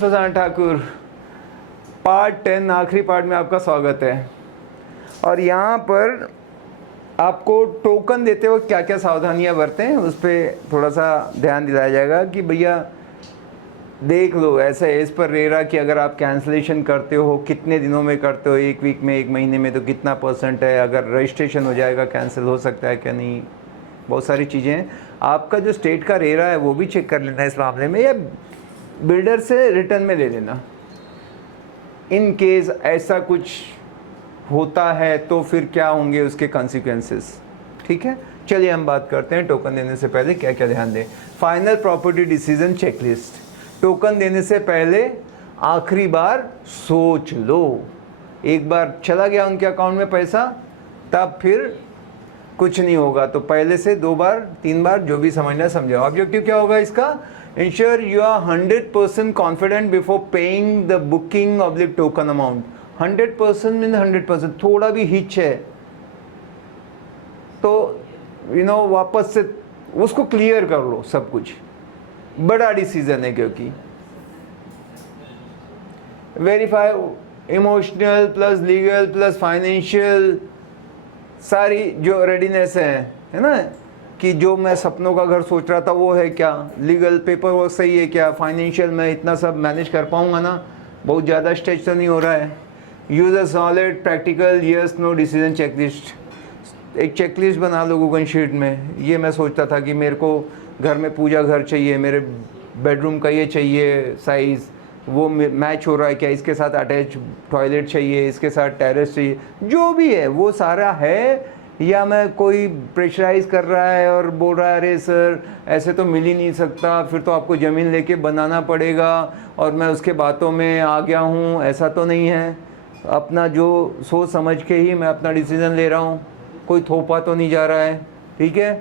Sujan Thakur. Part 10 आखिरी part में आपका स्वागत है। और यहाँ पर आपको टोकन देते वक्त क्या क्या सावधानियाँ बरतें उस पर थोड़ा सा ध्यान दिलाया जाएगा कि भैया देख लो, ऐसा है इस पर रेरा कि अगर आप कैंसिलेशन करते हो कितने दिनों में करते हो, 1 वीक में, 1 महीने में, तो कितना % है, अगर रजिस्ट्रेशन हो जाएगा कैंसिल हो सकता है क्या नहीं, बहुत सारी चीज़ें हैं। आपका जो स्टेट का रेरा है वो भी चेक कर लेना इस मामले में, या बिल्डर से रिटर्न में ले लेना। इन केस ऐसा कुछ होता है तो फिर क्या होंगे उसके कॉन्सिक्वेंसेस। ठीक है, चलिए हम बात करते हैं टोकन देने से पहले क्या क्या ध्यान दें। Final property decision checklist. Token देने से पहले आखिरी बार सोच लो। एक बार चला गया उनके अकाउंट में पैसा, तब फिर कुछ नहीं होगा, तो पहले से 2 बार 3 बार जो भी समझना समझाओ। ऑब्जेक्टिव क्या होगा इसका? Ensure you are 100% confident before paying the booking of the token amount. 100% mean 100%, थोड़ा भी हिच है तो वापस से उसको क्लियर कर लो। सब कुछ बड़ा डिसीजन है, क्योंकि verify emotional plus legal plus financial सारी जो रेडीनेस है ना, कि जो मैं सपनों का घर सोच रहा था वो है क्या, लीगल पेपर वर्क सही है क्या, फाइनेंशियल मैं इतना सब मैनेज कर पाऊंगा ना, बहुत ज़्यादा स्ट्रेच तो नहीं हो रहा है। Use a solid practical yes no decision checklist. एक चेकलिस्ट बना लो गूगल शीट में। ये मैं सोचता था कि मेरे को घर में पूजा घर चाहिए, मेरे बेडरूम का ये चाहिए साइज़, वो मैच हो रहा है क्या, इसके साथ अटैच टॉयलेट चाहिए, इसके साथ टेरेस चाहिए, जो भी है वो सारा है, या मैं कोई प्रेशराइज कर रहा है और बोल रहा है अरे सर ऐसे तो मिल ही नहीं सकता, फिर तो आपको ज़मीन लेके बनाना पड़ेगा और मैं उसके बातों में आ गया हूँ, ऐसा तो नहीं है। अपना जो सोच समझ के ही मैं अपना डिसीज़न ले रहा हूँ, कोई थोपा तो नहीं जा रहा है। ठीक है,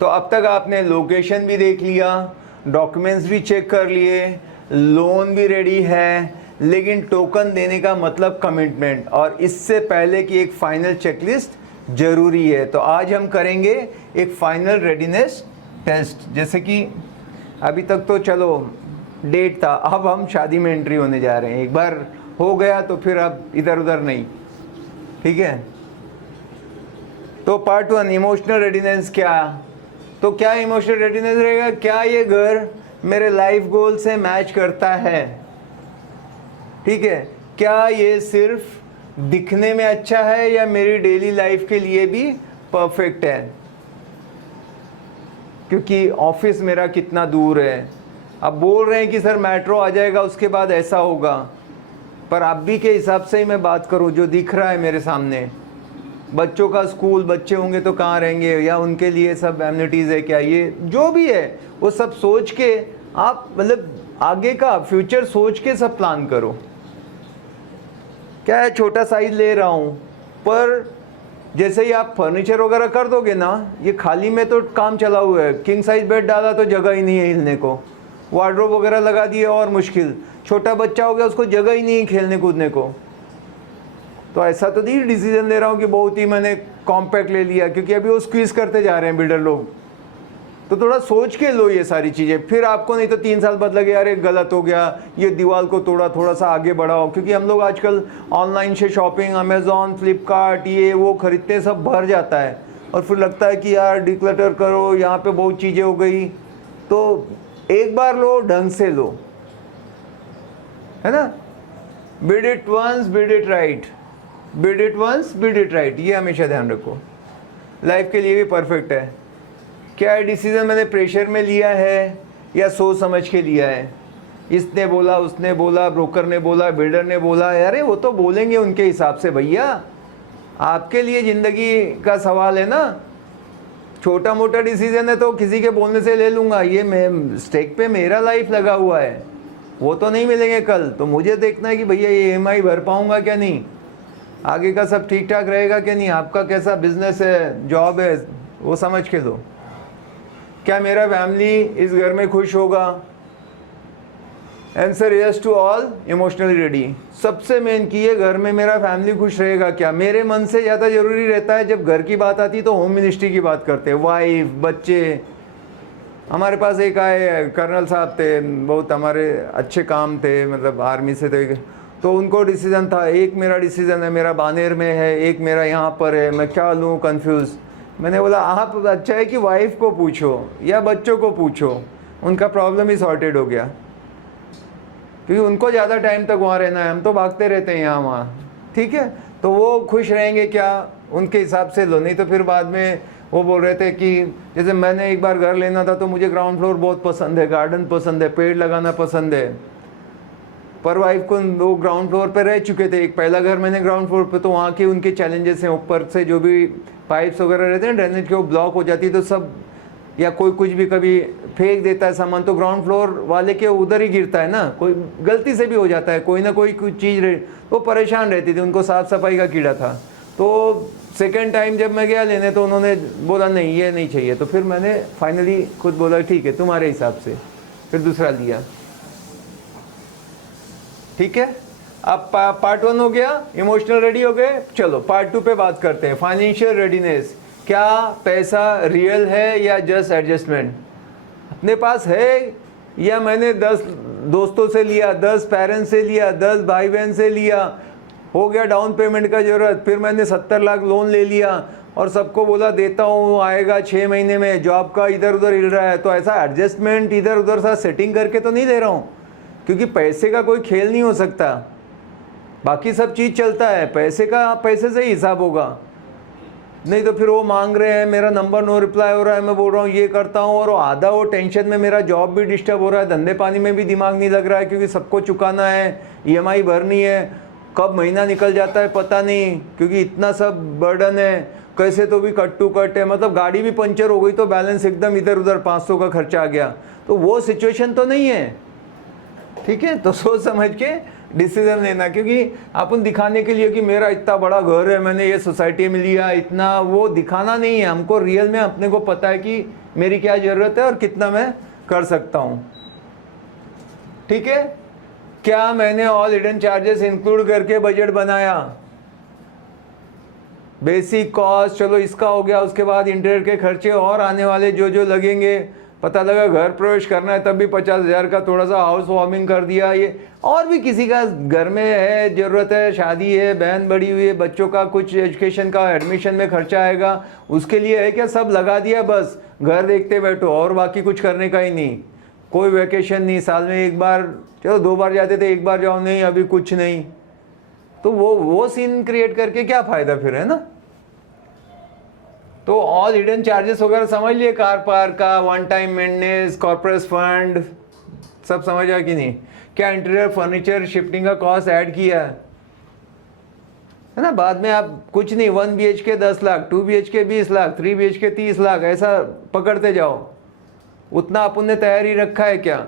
तो अब तक आपने लोकेशन भी देख लिया, डॉक्यूमेंट्स भी चेक कर लिए, लोन भी रेडी है, लेकिन टोकन देने का मतलब कमिटमेंट, और इससे पहले की एक फाइनल चेकलिस्ट ज़रूरी है। तो आज हम करेंगे एक फाइनल रेडीनेस टेस्ट। जैसे कि अभी तक तो चलो डेट था, अब हम शादी में एंट्री होने जा रहे हैं। एक बार हो गया तो फिर अब इधर उधर नहीं। ठीक है, तो पार्ट 1 इमोशनल रेडीनेस। क्या इमोशनल रेडीनेस रहेगा? क्या ये घर मेरे लाइफ गोल से मैच करता है? ठीक है, क्या ये सिर्फ दिखने में अच्छा है या मेरी डेली लाइफ के लिए भी परफेक्ट है? क्योंकि ऑफिस मेरा कितना दूर है, अब बोल रहे हैं कि सर मेट्रो आ जाएगा उसके बाद ऐसा होगा, पर अभी के हिसाब से ही मैं बात करूं जो दिख रहा है मेरे सामने, बच्चों का स्कूल, बच्चे होंगे तो कहाँ रहेंगे, या उनके लिए सब एमिनिटीज़ है क्या, ये जो भी है वो सब सोच के आप मतलब आगे का फ्यूचर सोच के सब प्लान करो। क्या है, छोटा साइज ले रहा हूँ, पर जैसे ही आप फर्नीचर वगैरह कर दोगे ना, ये खाली में तो काम चला हुआ है। किंग साइज बेड डाला तो जगह ही नहीं है हिलने को, वार्डरोब वगैरह लगा दिए और मुश्किल, छोटा बच्चा हो गया उसको जगह ही नहीं है खेलने कूदने को। तो ऐसा तो नहीं डिसीजन ले रहा हूँ कि बहुत ही मैंने कॉम्पैक्ट ले लिया, क्योंकि अभी वो स्क्वीज करते जा रहे हैं बिल्डर लोग। तो थोड़ा सोच के लो ये सारी चीज़ें, फिर आपको नहीं तो 3 साल बाद लगे अरे गलत हो गया, ये दीवार को तोड़ा, थोड़ा सा आगे बढ़ाओ। क्योंकि हम लोग आजकल ऑनलाइन से शॉपिंग, अमेज़ॉन, फ्लिपकार्ट, ये वो खरीदते सब भर जाता है, और फिर लगता है कि यार डिक्लटर करो, यहाँ पे बहुत चीज़ें हो गई। तो एक बार लो, ढंग से लो, है ना। Bid it once, bid it right, bid it once, bid it right, ये हमेशा ध्यान रखो। लाइफ के लिए भी परफेक्ट है। क्या डिसीजन मैंने प्रेशर में लिया है या सोच समझ के लिया है? इसने बोला, उसने बोला, ब्रोकर ने बोला, बिल्डर ने बोला, अरे वो तो बोलेंगे उनके हिसाब से भैया, आपके लिए ज़िंदगी का सवाल है ना। छोटा मोटा डिसीजन है तो किसी के बोलने से ले लूँगा, ये मैं स्टेक पे मेरा लाइफ लगा हुआ है, वो तो नहीं मिलेंगे कल। तो मुझे देखना है कि भैया ये EMI भर पाऊँगा क्या नहीं, आगे का सब ठीक ठाक रहेगा क्या नहीं, आपका कैसा बिजनेस है, जॉब है, वो समझ के दो। क्या मेरा फैमिली इस घर में खुश होगा? Answer yes to all, emotionally ready. सबसे मेन की है, घर में मेरा फैमिली खुश रहेगा क्या? मेरे मन से ज़्यादा ज़रूरी रहता है, जब घर की बात आती है तो होम मिनिस्ट्री की बात करते हैं, वाइफ, बच्चे, हमारे पास एक आए कर्नल साहब थे, बहुत हमारे अच्छे काम थे, मतलब आर्मी से थे, तो उनको डिसीज़न था, एक मेरा डिसीज़न है, मेरा बानेर में है, एक मेरा यहाँ पर है, मैं क्या लूँ, कंफ्यूज। मैंने बोला आप अच्छा है कि वाइफ को पूछो या बच्चों को पूछो, उनका प्रॉब्लम ही सॉर्टेड हो गया, क्योंकि उनको ज़्यादा टाइम तक वहाँ रहना है, हम तो भागते रहते हैं यहाँ वहाँ। ठीक है, तो वो खुश रहेंगे क्या, उनके हिसाब से लो। नहीं तो फिर बाद में वो बोल रहे थे कि जैसे मैंने एक बार घर लेना था तो मुझे ग्राउंड फ्लोर बहुत पसंद है, गार्डन पसंद है, पेड़ लगाना पसंद है, पर वाइफ को वो ग्राउंड फ्लोर पे रह चुके थे। एक पहला घर मैंने ग्राउंड फ्लोर पे, तो वहाँ के उनके चैलेंजेस हैं, ऊपर से जो भी पाइप्स वगैरह रहते हैं ड्रेनेज के, वो ब्लॉक हो जाती है, तो सब या कोई कुछ भी कभी फेंक देता है सामान, तो ग्राउंड फ्लोर वाले के उधर ही गिरता है ना, कोई गलती से भी हो जाता है, कोई ना कोई कुछ चीज़ वो परेशान रहती थी, उनको साफ़ सफाई का कीड़ा था। तो सेकेंड टाइम जब मैं गया लेने तो उन्होंने बोला नहीं ये नहीं चाहिए, तो फिर मैंने फाइनली खुद बोला ठीक है तुम्हारे हिसाब से, फिर दूसरा लिया। ठीक है, अब पार्ट 1 हो गया, इमोशनल रेडी हो गए। चलो पार्ट 2 पे बात करते हैं, फाइनेंशियल रेडीनेस। क्या पैसा रियल है या जस्ट एडजस्टमेंट? अपने पास है या मैंने 10 दोस्तों से लिया, 10 पेरेंट्स से लिया, 10 भाई बहन से लिया, हो गया डाउन पेमेंट का ज़रूरत, फिर मैंने 70 लाख लोन ले लिया और सबको बोला देता हूँ आएगा 6 महीने में, जॉब का इधर उधर हिल रहा है, तो ऐसा एडजस्टमेंट इधर उधर सा सेटिंग करके तो नहीं दे रहा हूँ, क्योंकि पैसे का कोई खेल नहीं हो सकता, बाकी सब चीज़ चलता है, पैसे का पैसे से ही हिसाब होगा। नहीं तो फिर वो मांग रहे हैं, मेरा नंबर नो रिप्लाई हो रहा है, मैं बोल रहा हूँ ये करता हूँ, और आधा वो टेंशन में मेरा जॉब भी डिस्टर्ब हो रहा है, धंधे पानी में भी दिमाग नहीं लग रहा है, क्योंकि सबको चुकाना है, EMI भरनी है, कब महीना निकल जाता है पता नहीं, क्योंकि इतना सब बर्डन है, कैसे तो भी कट टू कट है, मतलब गाड़ी भी पंचर हो गई तो बैलेंस एकदम इधर उधर 500 का खर्चा आ गया, तो वो सिचुएशन तो नहीं है। ठीक है, तो सोच समझ के डिसीजन लेना, क्योंकि अपन दिखाने के लिए कि मेरा इतना बड़ा घर है, मैंने ये सोसाइटी में लिया इतना, वो दिखाना नहीं है हमको, रियल में अपने को पता है कि मेरी क्या ज़रूरत है और कितना मैं कर सकता हूँ। ठीक है, क्या मैंने ऑल हिडन चार्जेस इंक्लूड करके बजट बनाया? बेसिक कॉस्ट चलो इसका हो गया, उसके बाद इंटरनेट के खर्चे और आने वाले जो जो लगेंगे, पता लगा घर प्रवेश करना है तब भी 50,000 का थोड़ा सा हाउस वार्मिंग कर दिया, ये और भी किसी का घर में है ज़रूरत है, शादी है, बहन बड़ी हुई है, बच्चों का कुछ एजुकेशन का एडमिशन में खर्चा आएगा, उसके लिए है क्या, सब लगा दिया, बस घर देखते बैठो और बाकी कुछ करने का ही नहीं, कोई वैकेशन नहीं, साल में एक बार, चलो 2 बार जाते थे, एक बार जाओ, नहीं अभी कुछ नहीं, तो वो सीन क्रिएट करके क्या फ़ायदा फिर, है ना। तो ऑल हिडन चार्जेस वगैरह समझ लिए, कार पार्क का, one time maintenance, corporate fund, सब समझ आया कि नहीं? क्या इंटीरियर फर्नीचर शिफ्टिंग का कॉस्ट ऐड किया है ना। बाद में आप कुछ नहीं, 1 BHK 10 lakh, 2 BHK 20 lakh, 3 BHK 30 lakh, ऐसा पकड़ते जाओ, उतना अपन ने तैयारी रखा है क्या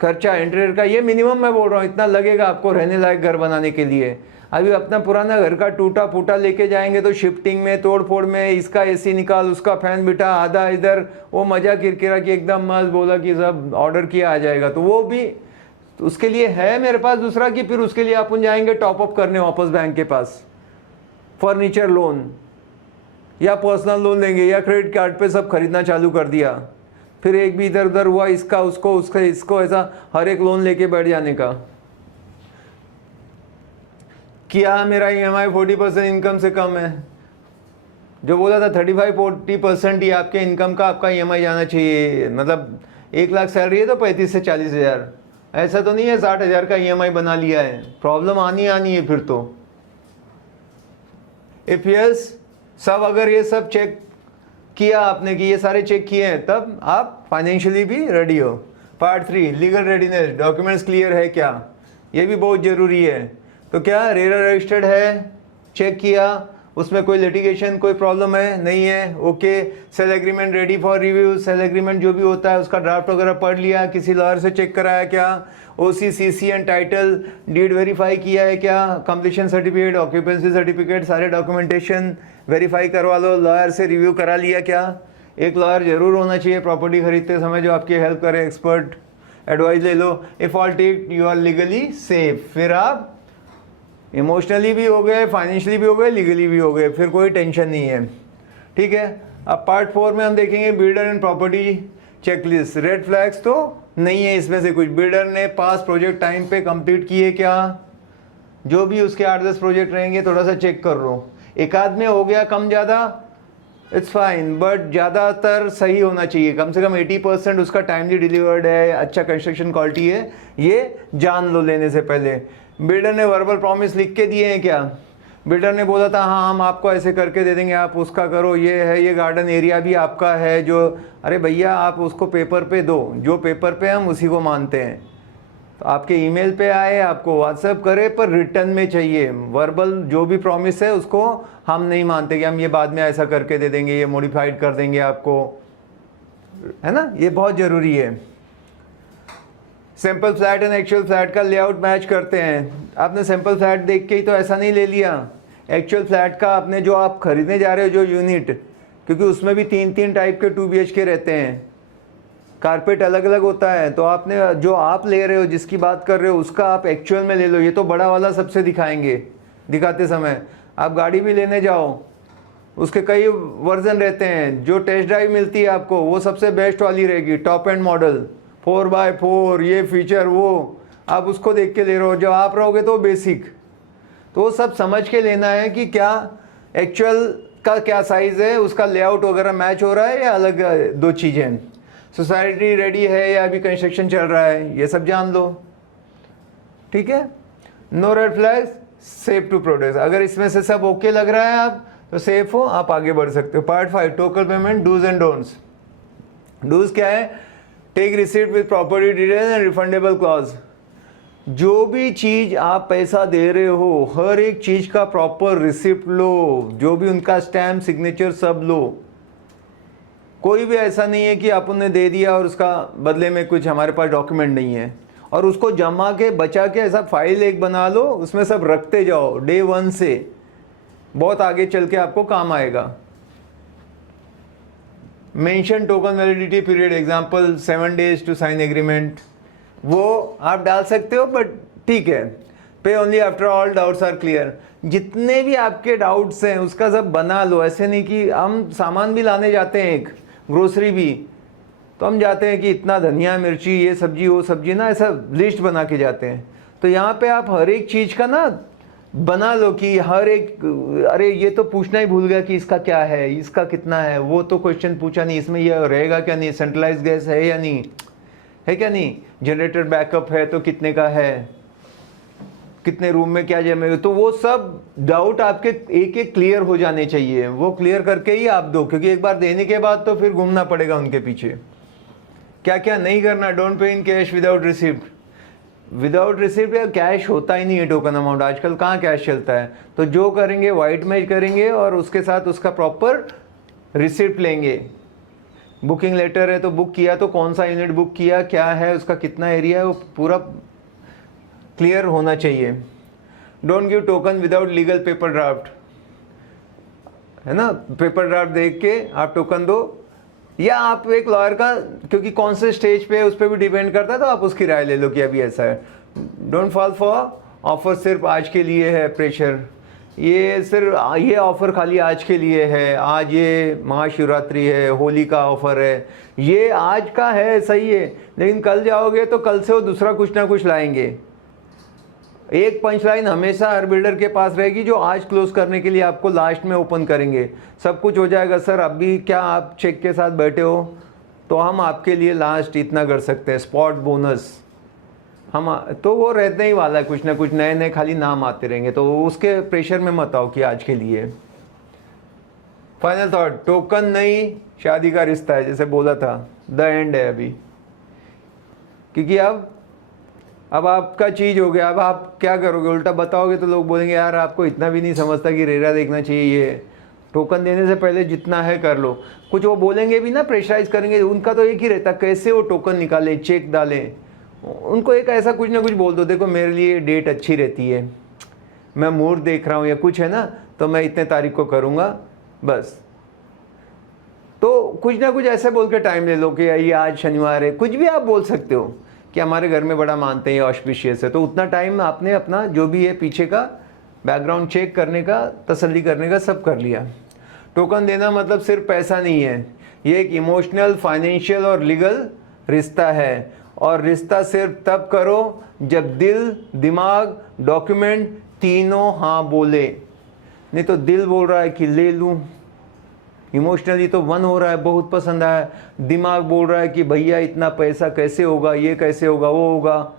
खर्चा इंटीरियर का, ये मिनिमम मैं बोल रहा हूँ, इतना लगेगा आपको रहने लायक घर बनाने के लिए। अभी अपना पुराना घर का टूटा फूटा लेके जाएंगे तो शिफ्टिंग में, तोड़ फोड़ में, इसका AC निकाल, उसका फैन बिठा, आधा इधर, वो मजा किरकिरा कि एकदम मस्त बोला कि सब ऑर्डर किया आ जाएगा, तो वो भी तो उसके लिए है मेरे पास दूसरा कि फिर उसके लिए अपन जाएंगे टॉप अप करने वापस बैंक के पास, फर्नीचर लोन या पर्सनल लोन लेंगे या क्रेडिट कार्ड पे सब खरीदना चालू कर दिया, फिर एक भी इधर उधर हुआ, इसका उसको, उसका इसको, ऐसा हर एक लोन लेके बैठ जाने का। क्या मेरा EMI 40% इनकम से कम है? जो बोला था 35-40% ही आपके इनकम का आपका EMI जाना चाहिए, मतलब 1 लाख सैलरी है तो 35 से 40 हज़ार, ऐसा तो नहीं है 60 हज़ार का EMI बना लिया है, प्रॉब्लम आनी है फिर तो। इफ यस, सब अगर ये सब चेक किया आपने कि ये सारे चेक किए हैं, तब आप फाइनेंशियली भी रेडी हो। Part 3 legal readiness, documents clear है क्या, ये भी बहुत ज़रूरी है। तो क्या रेरा रजिस्टर्ड है, चेक किया, उसमें कोई लिटिगेशन, कोई प्रॉब्लम है नहीं है, okay. Sale agreement ready for review, sale agreement जो भी होता है उसका ड्राफ्ट वगैरह पढ़ लिया, किसी लॉयर से चेक कराया क्या, OC CC and title deed verify किया है क्या, कंप्लीशन सर्टिफिकेट, ऑक्यूपेंसी सर्टिफिकेट, सारे डॉक्यूमेंटेशन वेरीफाई करवा लो, लॉयर से रिव्यू करा लिया क्या। एक लॉयर जरूर होना चाहिए प्रॉपर्टी खरीदते समय जो आपकी हेल्प करे, एक्सपर्ट एडवाइस ले लो। If all take you are legally safe, फिर आप इमोशनली भी हो गए, फाइनेंशियली भी हो गए, लीगली भी हो गए, फिर कोई टेंशन नहीं है। ठीक है, अब पार्ट 4 में हम देखेंगे builder and property checklist. Red flags तो नहीं है इसमें से कुछ। बिल्डर ने पास प्रोजेक्ट टाइम पे कंप्लीट किए क्या, जो भी उसके 8-10 प्रोजेक्ट रहेंगे थोड़ा सा चेक कर लो। एक आध में हो गया कम ज़्यादा, इट्स फाइन, बट ज़्यादातर सही होना चाहिए। कम से कम 80% उसका टाइमली डिलीवर्ड है, अच्छा कंस्ट्रक्शन क्वालिटी है, ये जान लो लेने से पहले। बिल्डर ने वर्बल प्रॉमिस लिख के दिए हैं क्या? बिल्डर ने बोला था हाँ हम आपको ऐसे करके दे देंगे, आप उसका करो, ये है, ये गार्डन एरिया भी आपका है जो, अरे भैया आप उसको पेपर पे दो, जो पेपर पे हम उसी को मानते हैं। तो आपके ईमेल पे आए, आपको व्हाट्सएप करे, पर रिटर्न में चाहिए। वर्बल जो भी प्रॉमिस है उसको हम नहीं मानते कि हम ये बाद में ऐसा करके दे देंगे, ये मॉडिफाइड कर देंगे आपको, है ना, ये बहुत ज़रूरी है। Sample flat and actual flat का लेआउट मैच करते हैं। आपने सैंपल फ्लैट देख के ही तो ऐसा नहीं ले लिया, एक्चुअल फ्लैट का आपने जो आप खरीदने जा रहे हो जो यूनिट, क्योंकि उसमें भी 3-3 टाइप के 2 BHK रहते हैं, कारपेट अलग अलग होता है, तो आपने जो आप ले रहे हो, जिसकी बात कर रहे हो, उसका आप एक्चुअल में ले लो। ये तो बड़ा वाला सबसे दिखाएंगे, दिखाते समय। आप गाड़ी भी लेने जाओ, उसके कई वर्जन रहते हैं, जो टेस्ट ड्राइव मिलती है आपको वो सबसे बेस्ट वाली रहेगी, टॉप एंड मॉडल, 4x4, ये फीचर वो, आप उसको देख के ले रहे हो। जब आप रहोगे तो बेसिक, तो वो सब समझ के लेना है कि क्या एक्चुअल का क्या साइज़ है, उसका लेआउट वगैरह मैच हो रहा है या अलग दो चीज़ें हैं। सोसाइटी रेडी है या अभी कंस्ट्रक्शन चल रहा है, ये सब जान लो, ठीक है। No red flags, safe to produce. अगर इसमें से सब ओके लग रहा है आप तो सेफ हो, आप आगे बढ़ सकते हो। Part 5 token payment do's and don'ts. Do's क्या है? Take receipt with property detail and refundable clause. जो भी चीज़ आप पैसा दे रहे हो, हर एक चीज़ का प्रॉपर रिसिप्ट लो, जो भी उनका स्टैम्प सिग्नेचर सब लो। कोई भी ऐसा नहीं है कि आप उन्हें दे दिया और उसका बदले में कुछ हमारे पास डॉक्यूमेंट नहीं है, और उसको जमा के बचा के ऐसा फाइल एक बना लो, उसमें सब रखते जाओ डे 1 से, बहुत आगे चल के आपको काम आएगा। Mention token validity period, example 7 days to sign agreement, वो आप डाल सकते हो, बट ठीक है। Pay only after all doubts are clear. जितने भी आपके डाउट्स हैं उसका सब बना लो। ऐसे नहीं कि हम सामान भी लाने जाते हैं, एक ग्रोसरी भी, तो हम जाते हैं कि इतना धनिया मिर्ची, ये सब्जी वो सब्जी, ना ऐसा लिस्ट बना के जाते हैं। तो यहाँ पे आप हर एक चीज़ का ना बना लो कि हर एक, अरे ये तो पूछना ही भूल गया कि इसका क्या है, इसका कितना है, वो तो क्वेश्चन पूछा नहीं, इसमें ये रहेगा क्या नहीं, सेंट्रलाइज गैस है या नहीं है, क्या नहीं, जनरेटर बैकअप है तो कितने का है, कितने रूम में क्या जमेगा, तो वो सब डाउट आपके एक एक क्लियर हो जाने चाहिए। वो क्लियर करके ही आप दो, क्योंकि एक बार देने के बाद तो फिर घूमना पड़ेगा उनके पीछे। क्या क्या नहीं करना, don't pay in cash without receipt. Without receipt या कैश होता ही नहीं है टोकन अमाउंट, आजकल कहाँ कैश चलता है। तो जो करेंगे वाइट में करेंगे और उसके साथ उसका प्रॉपर रिसिप्ट लेंगे। बुकिंग लेटर है तो बुक किया तो कौन सा यूनिट बुक किया, क्या है उसका, कितना एरिया है, वो पूरा क्लियर होना चाहिए। Don't give token without legal paper draft, है ना। पेपर ड्राफ्ट देख के आप टोकन दो, या आप एक लॉयर का, क्योंकि कौन से स्टेज पे है उस पर भी डिपेंड करता है, तो आप उसकी राय ले लो कि अभी ऐसा है। डोंट फॉल फॉर ऑफर सिर्फ आज के लिए है प्रेशर, ये सिर्फ ये ऑफ़र खाली आज के लिए है, आज ये महाशिवरात्रि है, होली का ऑफ़र है, ये आज का है सही है, लेकिन कल जाओगे तो कल से वो दूसरा कुछ ना कुछ लाएंगे। एक पंच लाइन हमेशा हर बिल्डर के पास रहेगी जो आज क्लोज करने के लिए आपको लास्ट में ओपन करेंगे। सब कुछ हो जाएगा सर, अभी क्या आप चेक के साथ बैठे हो, तो हम आपके लिए लास्ट इतना कर सकते हैं, स्पॉट बोनस हम, तो वो रहने ही वाला है, कुछ ना कुछ नए नए खाली नाम आते रहेंगे, तो उसके प्रेशर में मत आओ कि आज के लिए। फाइनल थॉट, टोकन नहीं शादी का रिश्ता है, जैसे बोला था, द एंड है अभी, क्योंकि अब आपका चीज़ हो गया। अब आप क्या करोगे, उल्टा बताओगे तो लोग बोलेंगे यार आपको इतना भी नहीं समझता कि रेरा देखना चाहिए, ये टोकन देने से पहले जितना है कर लो। कुछ वो बोलेंगे भी ना, प्रेशराइज करेंगे, उनका तो एक ही रहता कैसे वो टोकन निकालें, चेक डालें। उनको एक ऐसा कुछ ना कुछ बोल दो, देखो मेरे लिए डेट अच्छी रहती है, मैं मुहूर्त देख रहा हूँ या कुछ है ना, तो मैं इतने तारीख को करूँगा, बस। तो कुछ ना कुछ ऐसे बोल के टाइम ले लो कि ये आज शनिवार है, कुछ भी आप बोल सकते हो कि हमारे घर में बड़ा मानते हैं, ऑस्पिशियस है, तो उतना टाइम आपने अपना जो भी है पीछे का बैकग्राउंड चेक करने का, तसल्ली करने का सब कर लिया। टोकन देना मतलब सिर्फ पैसा नहीं है, ये एक इमोशनल, फाइनेंशियल और लीगल रिश्ता है। और रिश्ता सिर्फ तब करो जब दिल, दिमाग, डॉक्यूमेंट तीनों हाँ बोले। नहीं तो दिल बोल रहा है कि ले लूँ, इमोशनली तो मन हो रहा है, बहुत पसंद आया, दिमाग बोल रहा है कि भैया इतना पैसा कैसे होगा, ये कैसे होगा, वो होगा।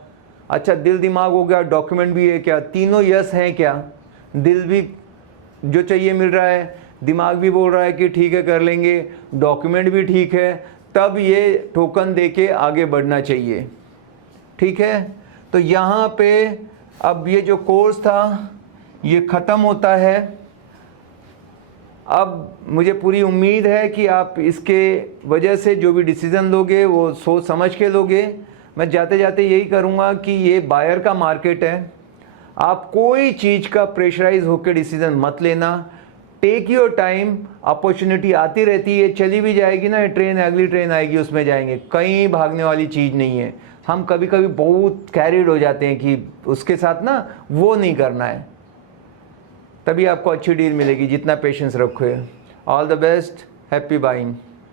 अच्छा, दिल दिमाग हो गया, डॉक्यूमेंट भी है क्या? तीनों यस हैं क्या? दिल भी जो चाहिए मिल रहा है, दिमाग भी बोल रहा है कि ठीक है कर लेंगे, डॉक्यूमेंट भी ठीक है, तब ये टोकन देके आगे बढ़ना चाहिए। ठीक है, तो यहाँ पे अब ये जो कोर्स था ये ख़त्म होता है। अब मुझे पूरी उम्मीद है कि आप इसके वजह से जो भी डिसीज़न लोगे वो सोच समझ के लोगे। मैं जाते जाते यही करूँगा कि ये बायर का मार्केट है, आप कोई चीज़ का प्रेशराइज होकर डिसीज़न मत लेना। टेक योर टाइम, अपॉर्चुनिटी आती रहती है, चली भी जाएगी ना, ट्रेन अगली ट्रेन आएगी उसमें जाएंगे, कहीं भागने वाली चीज़ नहीं है। हम कभी कभी बहुत कैरिड हो जाते हैं कि उसके साथ ना वो नहीं करना है, तभी आपको अच्छी डील मिलेगी जितना पेशेंस रखोगे। All the best, happy buying.